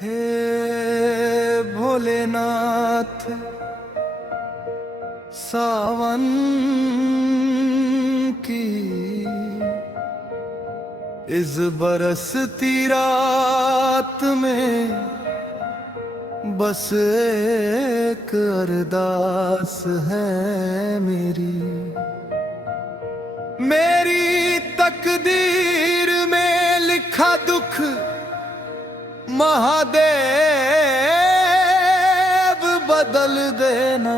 हे भोलेनाथ सावन की इस बरसती रात में बस एक अरदास है मेरी तकदीर में लिखा दुख महादेव बदल देना,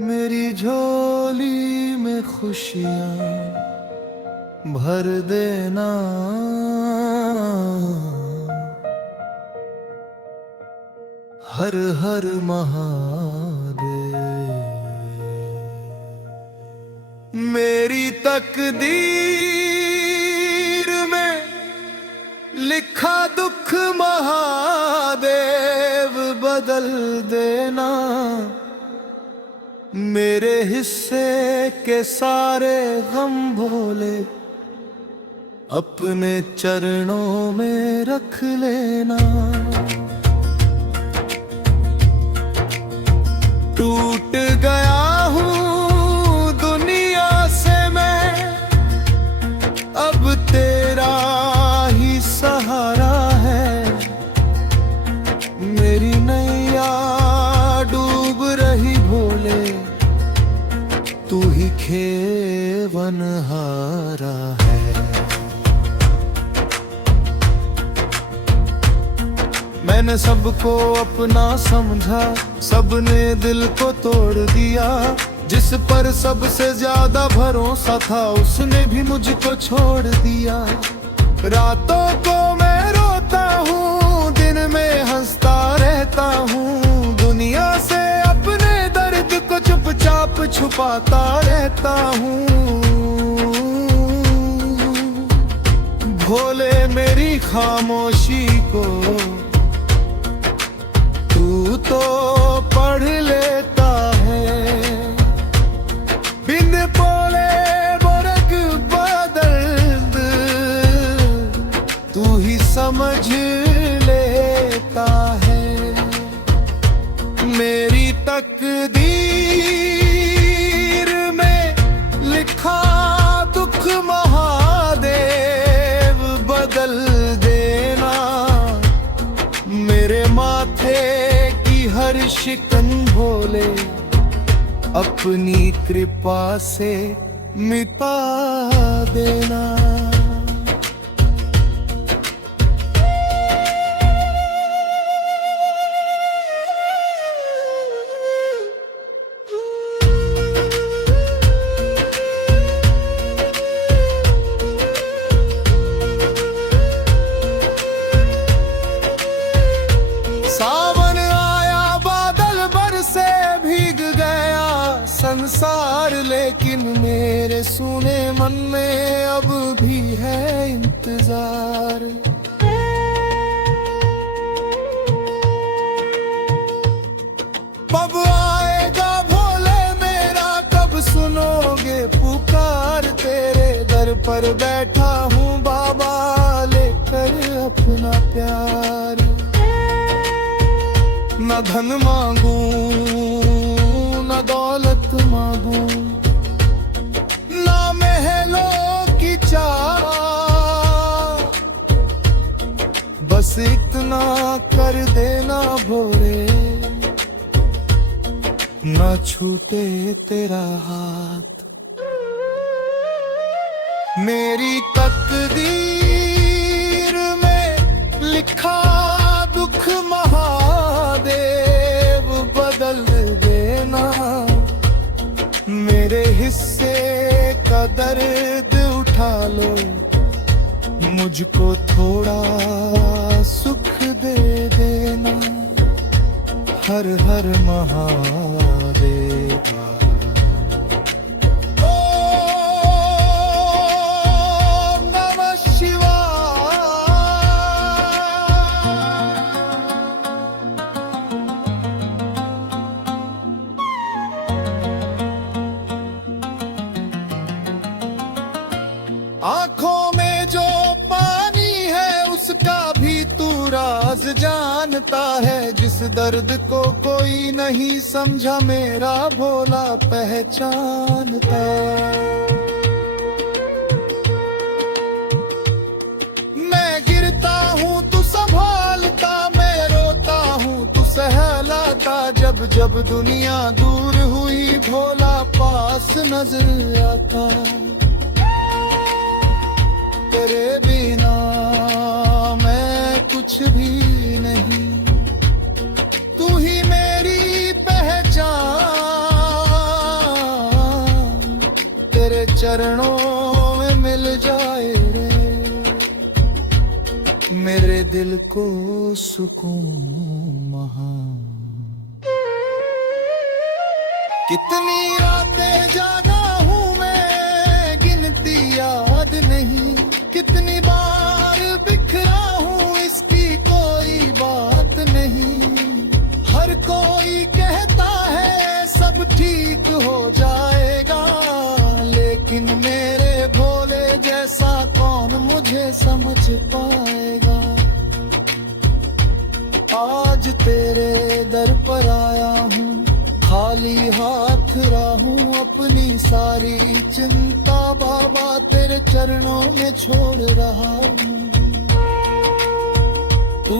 मेरी झोली में खुशियां भर देना। हर हर महादेव। मेरी तकदीर में लिखा दुख महादेव बदल देना, मेरे हिस्से के सारे गम भोले अपने चरणों में रख लेना। टूट गया हूँ दुनिया से मैं, अब तेरा ही सहारा है। मेरी नैया डूब रही भोले, तू ही खेवनहारा है। मैंने सबको अपना समझा, सबने दिल को तोड़ दिया। जिस पर सबसे ज्यादा भरोसा था उसने भी मुझको छोड़ दिया। रातों को मैं रोता हूँ, दिन में हंसता रहता हूँ। दुनिया से अपने दर्द को चुपचाप छुपाता रहता हूँ। भोले मेरी खामोशी को तू तो पढ़ लेता है, बिन बोले मोरग बदर्द तू ही समझ लेता है। मेरी तकदीर में लिखा दुख महादेव बदल देना, मेरे माथे हर शिकन भोले अपनी कृपा से मिटा देना। संसार लेकिन मेरे सुने मन में अब भी है इंतजार। कब आएगा भोले मेरा, कब सुनोगे पुकार। तेरे दर पर बैठा हूँ बाबा लेकर अपना प्यार। न धन मांगू न दौलत मांगू, ना महलों की चाह, बस इतना कर देना भोले ना छूटे तेरा हाथ। मेरी तकदीर में लिखा दुख महादेव बदल देना, मेरे हिस्से का दर्द उठा लो, मुझको थोड़ा सुख दे देना। हर हर महादेव। ओम नमः शिवाय। आंखों में जो पानी है उसका भी तू जानता है, जिस दर्द को कोई नहीं समझा मेरा भोला पहचानता। मैं गिरता हूँ तू संभालता, मैं रोता हूँ तू सहलाता, जब जब दुनिया दूर हुई भोला पास नजर आता। तेरे बिना मैं कुछ भी नहीं, तू ही मेरी पहचान। तेरे चरणों में मिल जाए रे मेरे दिल को सुकून महान। कितनी रातें जागा हूँ मैं, गिनती याद नहीं, कितनी बार बिखरा हूँ इसकी कोई बात नहीं। हर कोई कहता है सब ठीक हो जाएगा, लेकिन मेरे भोले जैसा कौन मुझे समझ पाएगा। आज तेरे दर पर आया हूँ, खाली हाथ रहूं, अपनी सारी चिंता बाबा तेरे चरणों में छोड़ रहा हूँ। तू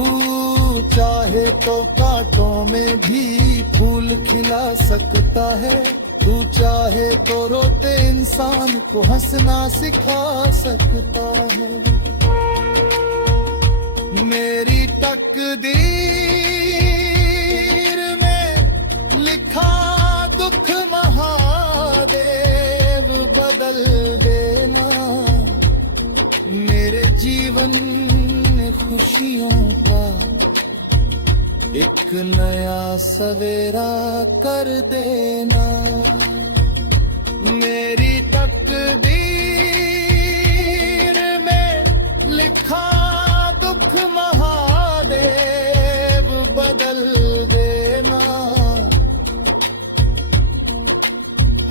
चाहे तो कांटों में भी फूल खिला सकता है, तू चाहे तो रोते इंसान को हंसना सिखा सकता है। मेरी तकदीर में लिखा दुख महादेव बदल देना, मेरे जीवन में खुशियों का एक नया सवेरा कर देना। मेरी तकदीर में लिखा दुख महादेव बदल देना।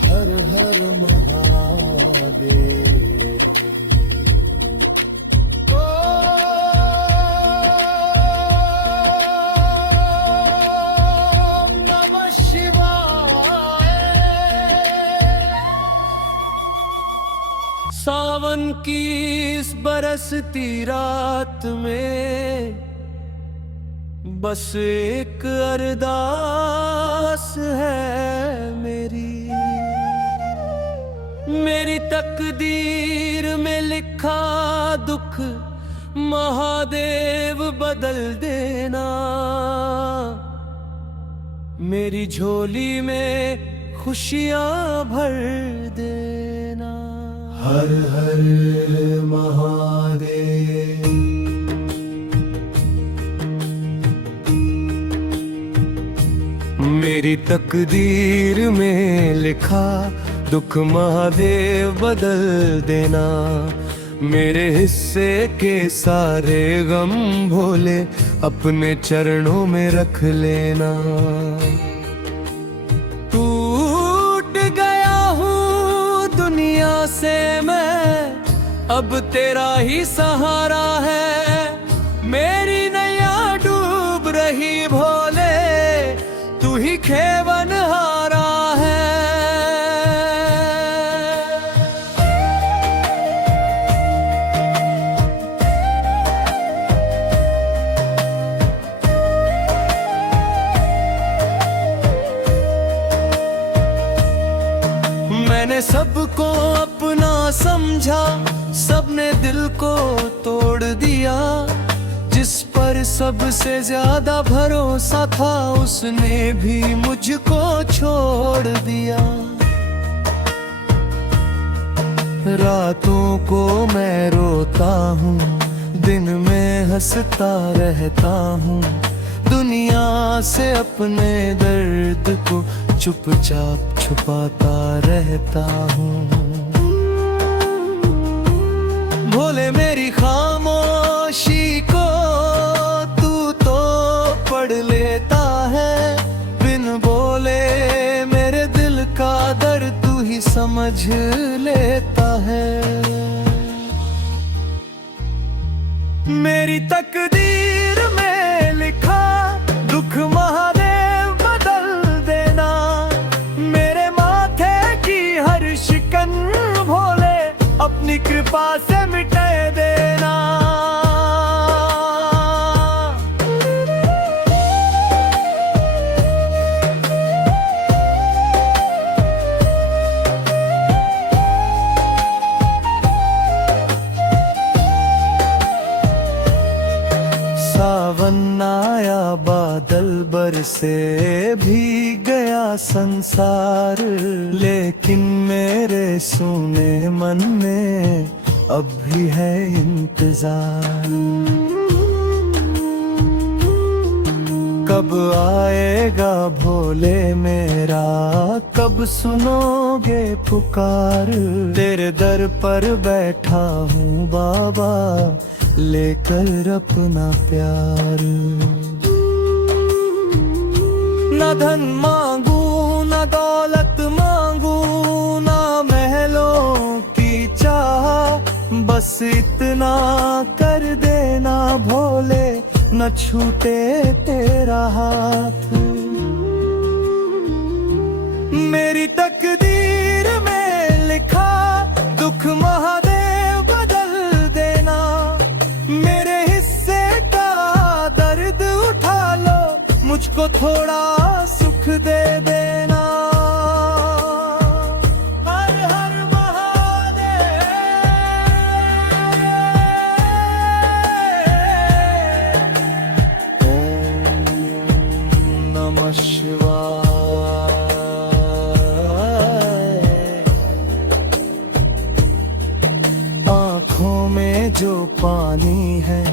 हर हर महादेव। सावन की इस बरसती रात में बस एक अरदास है मेरी तकदीर में लिखा दुख महादेव बदल देना, मेरी झोली में खुशियां भर देना। हर हर महादेव। मेरी तकदीर में लिखा दुख महादेव बदल देना, मेरे हिस्से के सारे गम भोले अपने चरणों में रख लेना। टूट गया हूँ दुनिया से मैं, अब तेरा ही सहारा है, मेरी नैया डूब रही भोले तू ही खेवनहारा है। मैंने सबको अपना समझा, सबने दिल को तोड़ दिया, जिस पर सबसे ज्यादा भरोसा था उसने भी मुझको छोड़ दिया। रातों को मैं रोता हूँ, दिन में हंसता रहता हूँ, दुनिया से अपने दर्द को चुपचाप छुपाता रहता हूँ। भोले मेरी खामोशी को तू तो पढ़ लेता है, बिन बोले मेरे दिल का दर्द तू ही समझ लेता है। मेरी तकदीर में दुख महादेव बदल देना, मेरे माथे की हर शिकन भोले अपनी कृपा से मिटा देना। सावन आया बादल बरसे भीग गया संसार, लेकिन मेरे सूने मन में अब भी है इंतजार। कब आएगा भोले मेरा, कब सुनोगे पुकार, तेरे दर पर बैठा हूँ बाबा लेकर अपना प्यार। न धन मांगू न दौलत मांगू, ना महलों की चाह, बस इतना कर देना भोले न छूटे तेरा हाथ। मेरी तकदीर में लिखा दुख महादेव बदल देना, मेरे हिस्से का दर्द उठा लो, मुझको थोड़ा सुख दे देना। हर हर महादेव, ओम नमः शिवाय। आँखों में जो पानी है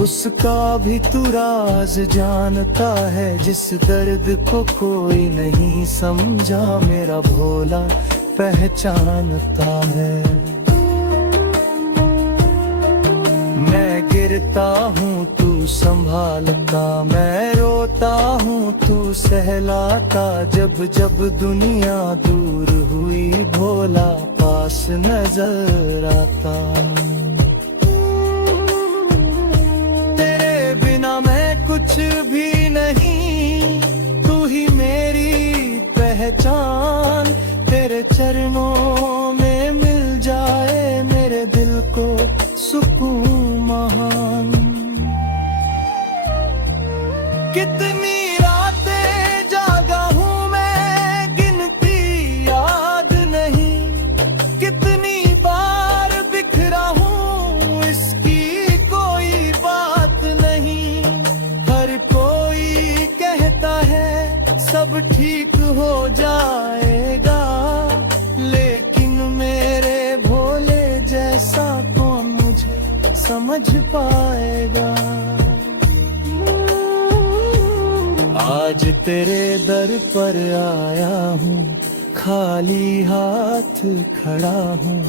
उसका भी तू राज जानता है, जिस दर्द को कोई नहीं समझा मेरा भोला पहचानता है। मैं गिरता हूँ तू संभालता, मैं रोता हूँ तू सहलाता, जब जब दुनिया दूर हुई भोला पास नजर आता। कुछ भी नहीं तू ही मेरी पहचान, तेरे चरणों में मिल जाए मेरे दिल को सुकून महान। कितनी रातें जागा हूँ मैं गिनती याद नहीं, कितनी बार बिखरा हूँ इसकी कोई बात नहीं। कोई कहता है सब ठीक हो जाएगा, लेकिन मेरे भोले जैसा कौन मुझे समझ पाएगा। आज तेरे दर पर आया हूँ, खाली हाथ खड़ा हूँ,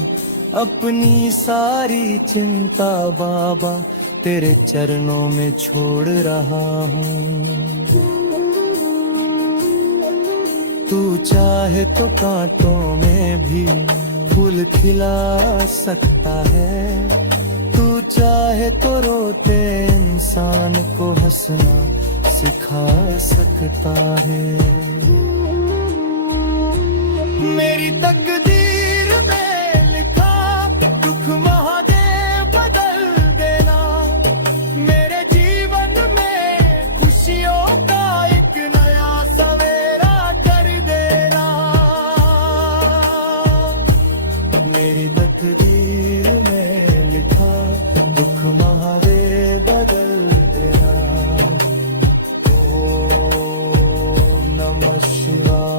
अपनी सारी चिंता बाबा तेरे चरणों में छोड़ रहा हूँ। तू चाहे तो कांटों में भी फूल खिला सकता है, तू चाहे तो रोते इंसान को हंसना सिखा सकता है। मेरी तकदीर में लिखा दुख महादेव बदल देना, मेरे जीवन में खुशियों का एक नया सवेरा कर देना। मेरी तकदीर में लिखा दुख महादेव बदल देना। ओम नमः शिवाय।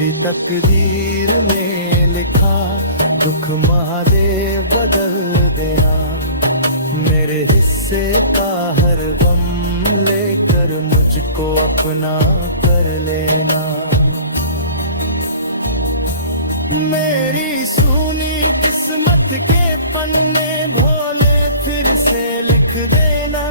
मेरी तकदीर में लिखा दुख महादेव बदल देना, मेरे हिस्से का हर गम लेकर मुझको अपना कर लेना। मेरी सूनी किस्मत के पन्ने भोले फिर से लिख देना।